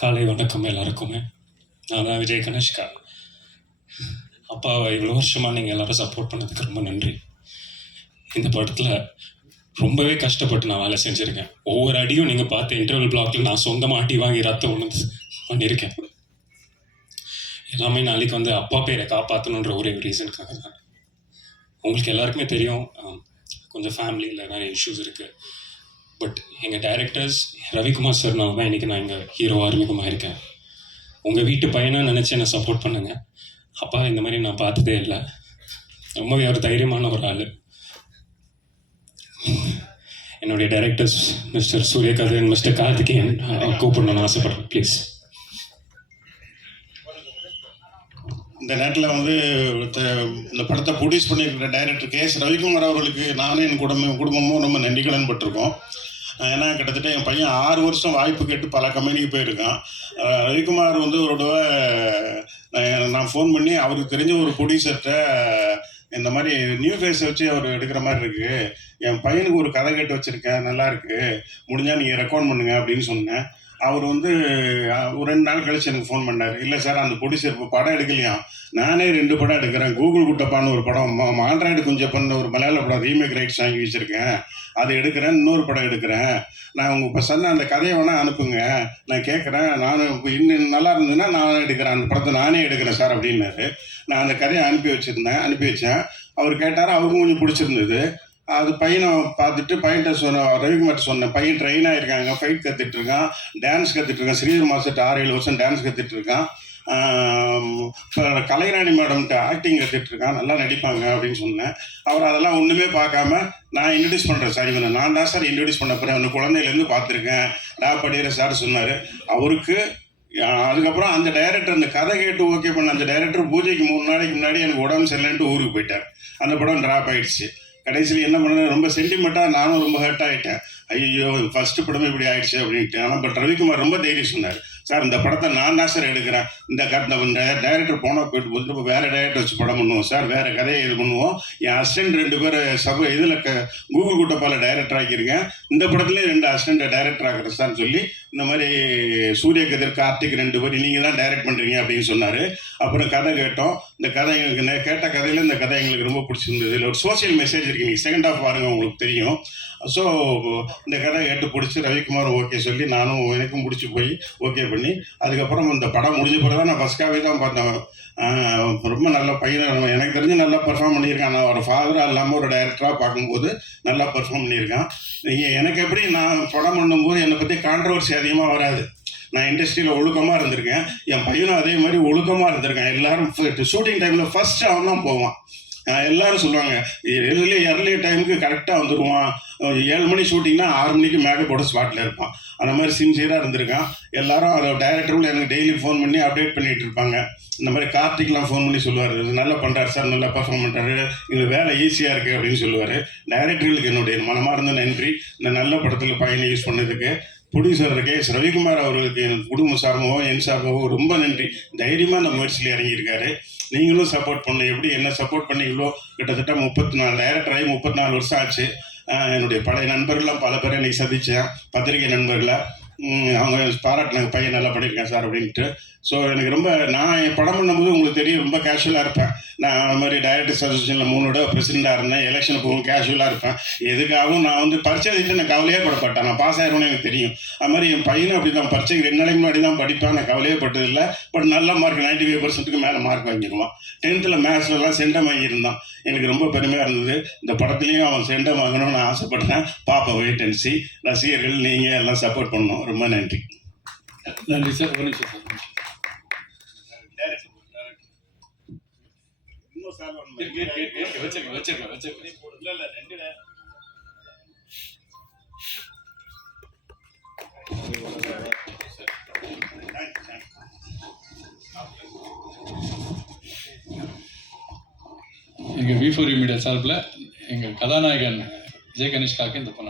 காலை வணக்கம் எல்லாருக்குமே. நான் தான் விஜய் கணேஷ்கா அப்பாவை இவ்வளோ வருஷமாக நீங்கள் எல்லாரும் சப்போர்ட் பண்ணதுக்கு ரொம்ப நன்றி. இந்த படத்தில் ரொம்பவே கஷ்டப்பட்டு நான் வேலை செஞ்சுருக்கேன். ஒவ்வொரு அடியும் நீங்கள் பார்த்த இன்டர்வல் பிளாக்ல நான் சொந்தமாக அடி வாங்கி ரத்தம் ஒன்று பண்ணியிருக்கேன் எல்லாமே நாளைக்கு வந்து அப்பா பேரை காப்பாற்றணுன்ற ஒரே ரீசனுக்காக தான் உங்களுக்கு எல்லாருக்குமே தெரியும் கொஞ்சம் ஃபேமிலியில் நிறைய இஷ்யூஸ் இருக்குது பட் எங்கள் டைரக்டர்ஸ் ரவிக்குமார் சார் நான் தான் இன்றைக்கி நான் எங்கள் ஹீரோ அறிமுகமாக இருக்கேன். உங்கள் வீட்டு பையனாக நினச்சி என்னை சப்போர்ட் பண்ணுங்க. அப்பா இந்த மாதிரி நான் பார்த்ததே இல்லை. ரொம்பவே ஒரு தைரியமான ஒரு ஆள். என்னுடைய directors Mister Suriyakathan Mister Karthikeyan கூப்பிடணும்னு ஆசைப்படுறேன். ப்ளீஸ் இந்த நேரத்தில் வந்து இந்த படத்தை ப்ரொடியூஸ் பண்ணியிருக்கிற டைரக்டர் கே எஸ் ரவிக்குமார் அவர்களுக்கு நானும் என் குடும்பம் குடும்பமும் ரொம்ப நன்றிகளன் பட்டிருக்கோம். ஏன்னா கிட்டத்தட்ட என் பையன் ஆறு வருஷம் வாய்ப்பு கேட்டு பல கம்பெனிக்கு போயிருக்கான். ரவிக்குமார் வந்து ஒரு தடவை நான் ஃபோன் பண்ணி அவருக்கு தெரிஞ்ச ஒரு ப்ரொடியூசர்கிட்ட இந்த மாதிரி நியூ ஃபேஸை வச்சு அவர் எடுக்கிற மாதிரி இருக்கு. என் பையனுக்கு ஒரு கதை கேட்டு வச்சுருக்கேன் நல்லா முடிஞ்சால் நீங்கள் ரெக்கார்ட் பண்ணுங்க அப்படின்னு சொன்னேன். அவர் வந்து ஒரு ரெண்டு நாள் கழிச்சு எனக்கு ஃபோன் பண்ணார். இல்லை சார் அந்த ப்ரொடியூசர் இப்போ படம் எடுக்கலையா? நானே ரெண்டு படம் எடுக்கிறேன். கூகுள் குட்டப்பான்னு ஒரு படம் மா- கொஞ்சம் பண்ண ஒரு மலையாள படம் ரீமேக் ரைட்ஸ் வாங்கி வச்சுருக்கேன். அதை எடுக்கிறேன் இன்னொரு படம் எடுக்கிறேன். நான் உங்கள் இப்போ சொன்ன அந்த கதையை வேணால் அனுப்புங்க. நான் கேட்குறேன். நானும் இப்போ இன்னும் நல்லா இருந்ததுன்னா நான் எடுக்கிறேன். அந்த படத்தை நானே எடுக்கிறேன் சார் அப்படின்னாரு. நான் அந்த கதையை அனுப்பி வச்சுருந்தேன் அனுப்பி வச்சேன். அவர் கேட்டார் அவருக்கும் கொஞ்சம் பிடிச்சிருந்தது. அது பையனை பார்த்துட்டு பையன்கிட்ட சொன்ன ரவிக்குமார் சொன்னேன் பையன் ட்ரெயின் ஆகிருக்காங்க ஃபைட் கற்றுட்டு இருக்கான் டான்ஸ் கற்றுட்டு இருக்கான் ஸ்ரீதர் மாஸ்டர் ஆறு ஏழு வருஷம் டான்ஸ் கற்றுட்டு இருக்கான் கலைராணி மேடம்கிட்ட ஆக்டிங் கற்றுட்டு இருக்கான் நல்லா நடிப்பாங்க அப்படின்னு சொன்னேன். அவர் அதெல்லாம் ஒன்றுமே பார்க்காம நான் இன்ட்ரடியூஸ் பண்ணுறேன் சார் இவனை. நான் தான் சார் இன்ட்ரடியூஸ் பண்ண போகிறேன் அவனை குழந்தையிலேருந்து பார்த்துருக்கேன். ரா படிக்கிற சார் சொன்னார். அவருக்கு அதுக்கப்புறம் அந்த டைரக்டர் அந்த கதை கேட்டு ஓகே பண்ண அந்த டைரக்டர் பூஜைக்கு மூணு நாளைக்கு முன்னாடி எனக்கு உடம்பு சரியில்லைன்ட்டு ஊருக்கு போயிட்டார். அந்த படம் ட்ராப் ஆயிடுச்சு. கடைசியில் என்ன பண்ணேன் ரொம்ப சென்டிமெண்ட்டாக நானும் ரொம்ப ஹர்ட் ஆகிட்டேன் ஐயோ ஃபர்ஸ்ட் படமே இப்படி ஆயிடுச்சு அப்படின்ட்டு. ஆனால் பட் ரவிக்குமார் ரொம்ப தைரியம் சொன்னார். சார் இந்த படத்தை நான் தான் சார் எடுக்கிறேன். இந்த கட்ட டைரக்டர் போனால் போயிட்டு போட்டு வேறு டைரக்டர் வச்சு படம் பண்ணுவோம். சார் வேறு கதையை இது பண்ணுவோம். என் அசிஸ்டன்ட் ரெண்டு பேர் சப இதில் க கூகுள் குட்டப்பால டைரக்டர் ஆக்கியிருக்கேன். இந்த படத்துலேயும் ரெண்டு அசிஸ்டன்ட் டைரக்டர் ஆகிறேன் சொல்லி இந்த மாதிரி சூரிய கதிர் கார்த்திக் ரெண்டு பேர் நீங்கள் தான் டைரக்ட் பண்ணுறீங்க அப்படின்னு சொன்னார். அப்புறம் கதை கேட்டோம். இந்த கதை எங்களுக்கு கேட்ட கதையில் இந்த கதை எங்களுக்கு ரொம்ப பிடிச்சிருந்தது. இல்லை ஒரு சோஷியல் மெசேஜ் இருக்கு. நீங்கள் செகண்ட் ஆஃப் பாருங்க உங்களுக்கு தெரியும். ஸோ இந்த கதை கேட்டு பிடிச்சி ரவிக்குமார் ஓகே சொல்லி நானும் எனக்கும் பிடிச்சி போய் ஓகே பண்ணி அதுக்கப்புறம் இந்த படம் முடிஞ்ச பிறகு தான் நான் ஃபஸ்ட்டாகவே தான் பார்த்தேன். ரொம்ப நல்ல பையன் எனக்கு தெரிஞ்சு நல்லா பெர்ஃபார்ம் பண்ணியிருக்கான். நான் ஒரு ஃபாதராக இல்லாமல் ஒரு டைரக்டராக பார்க்கும்போது நல்லா பெர்ஃபார்ம் பண்ணியிருக்கான். நீங்கள் எனக்கு எப்படி நான் படம் பண்ணும்போது என்னை பற்றி கான்ட்ரவர்சி அதிகமாக வராது. நான் இண்டஸ்ட்ரியில் ஒழுக்கமாக இருந்திருக்கேன். என் பையனும் அதே மாதிரி ஒழுக்கமாக இருந்திருக்கான். எல்லாரும் ஷூட்டிங் டைமில் ஃபர்ஸ்ட் அவன் தான் போவான். எல்லாரும் சொல்லுவாங்க எர்லி எர்லி டைமுக்கு கரெக்டாக வந்துடுவான் ஏழு மணி ஷூட்டிங்னா ஆறு மணிக்கு மேக்கப்போட ஸ்பாட்டில் இருப்பான். அந்த மாதிரி சின்சியராக இருந்திருக்கான். எல்லாரும் அதை டைரக்டரும் எனக்கு டெய்லி ஃபோன் பண்ணி அப்டேட் பண்ணிட்டு இருப்பாங்க. இந்த மாதிரி கார்த்திக்லாம் ஃபோன் பண்ணி சொல்லுவார். நல்லா பண்ணுறாரு சார் நல்லா பர்ஃபார்ம் பண்ணுறாரு இது வேலை ஈஸியாக இருக்குது அப்படின்னு சொல்லுவார். டைரக்டர்களுக்கு என்னுடைய மனமார்ந்த நன்றி. இந்த நல்ல படத்தில் பையனை யூஸ் பண்ணதுக்கு. ப்ரொடியூசர் கே எஸ் ரவிக்குமார் அவர்களுக்கு என் குடும்ப சார்பாகவும் என் சார்பாகவும் ரொம்ப நன்றி. தைரியமாக அந்த முயற்சியில் இறங்கியிருக்காரு. நீங்களும் சப்போர்ட் பண்ண எப்படி என்ன சப்போர்ட் பண்ணீங்களோ கிட்டத்தட்ட முப்பத்தி நாலு டைரக்டர் முப்பத்தி நாலு வருஷம் ஆச்சு. என்னுடைய பழைய நண்பர்கள்லாம் பல பேரை இன்னைக்கு சந்தித்தேன் பத்திரிகை நண்பர்களை அவங்க பாராட்டினாங்க பையன் நல்லா பண்ணியிருக்கேன் சார் அப்படின்ட்டு. ஸோ எனக்கு ரொம்ப நான் என் படம் பண்ணும்போது உங்களுக்கு தெரியும் ரொம்ப கேஷுவலாக இருப்பேன். நான் அந்த மாதிரி டைரக்டர்ஸ் அசோசியேஷனில் மூணு விட பிரசிடெண்டாக இருந்தேன். எலெக்ஷனுக்கு போகும் கேஷுவலாக இருப்பேன். எதுக்காகவும் நான் வந்து பரிச்சை எழுதிட்டு நான் கவலையே படப்பட்டேன் நான் பாஸ் ஆயிரும்னு எனக்கு தெரியும். அது மாதிரி என் பையனும் அப்படி தான் பரீட்சைக்கு ரெண்டு நாளைக்கு முன்னாடி தான் படிப்பேன். நான் கவலையே பட்டதில்லை. பட் நல்ல மார்க் நைன்டி ஃபைவ் பர்சன்ட்டுக்கு மேலே மார்க் வாங்கிடுவான். டென்த்தில் மேத்ஸ்லலாம் சென்டம் வாங்கியிருந்தான். எனக்கு ரொம்ப பெருமையாக இருந்தது. இந்த படத்துலையும் அவன் சென்டம் வாங்கணும்னு நான் ஆசைப்பட்டேன் பாப்பா வெயிட் அண்ட் சி ரசிகர்கள் நீங்கள் எல்லாம் சப்போர்ட் பண்ணணும். ரொம்ப நன்றி. நன்றி சார் ஒரு நிமிஷம் சார் இன்னும் வச்சிருக்கேன் வச்சிருக்கேன் ரெண்டு எங்கள் வி ஃபோர் மீடியா சார்பில் எங்கள் கதாநாயகன் விஜய் கணேஷ்காக்கு இந்த பொண்ணை